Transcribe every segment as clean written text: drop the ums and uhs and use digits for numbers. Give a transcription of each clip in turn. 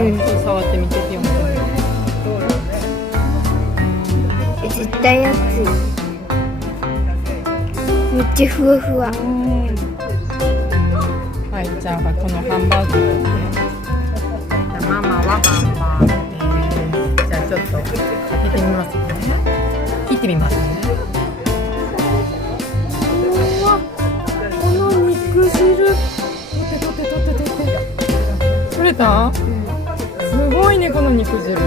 ちょっと触ってみてってよ。絶対熱い。めっちゃふわふわ。はい、じゃあこのハンバーグですね。ママはハンバーグ。じゃあちょっと開けてみますね。切ってみますね。うわ、この肉汁。取って。取れた？すごいね、この肉汁。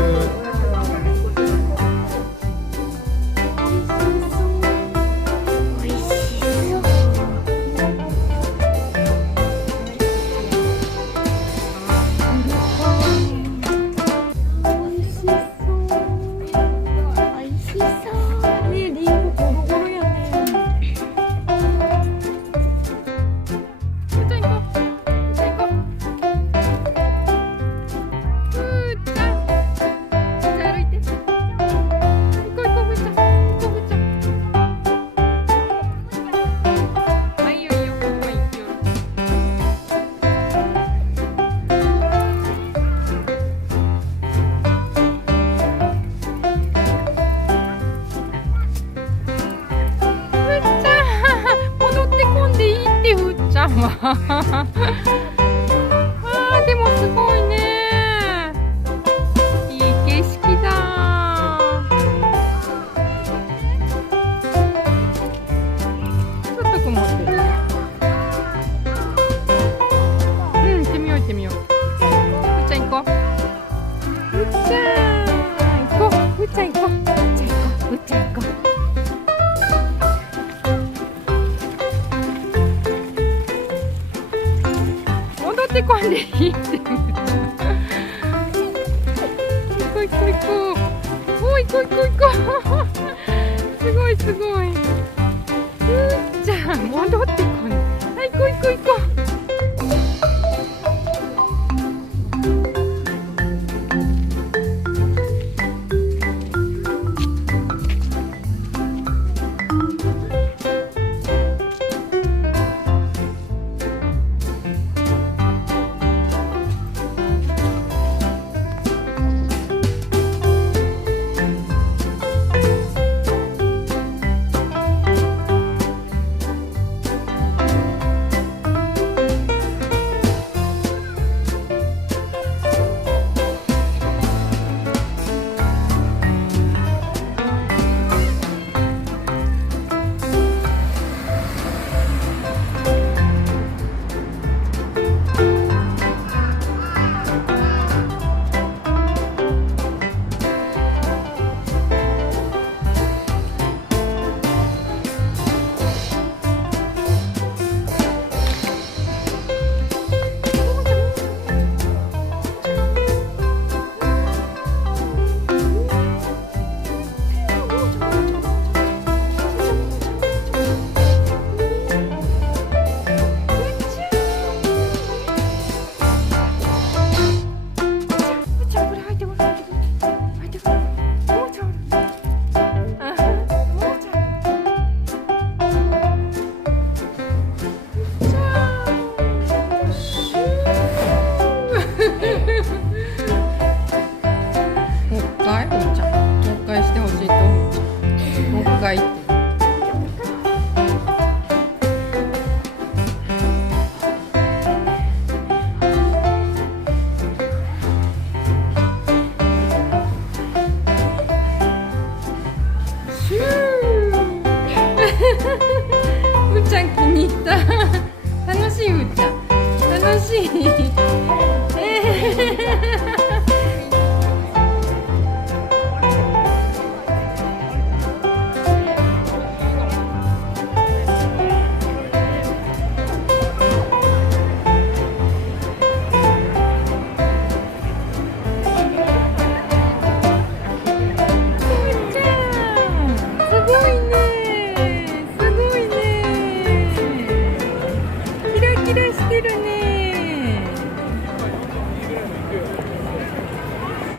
あー、でもすごいね。いい景色だ。ちょっと曇ってる。行ってみよう。ふーちゃん行こう。ふーちゃん行こう。戻ってこんでいいって行こう。すごい。ふーちゃん戻ってこんで。はい、行こう。ふーちゃん気に入った。楽しい、ふーちゃん。楽しい。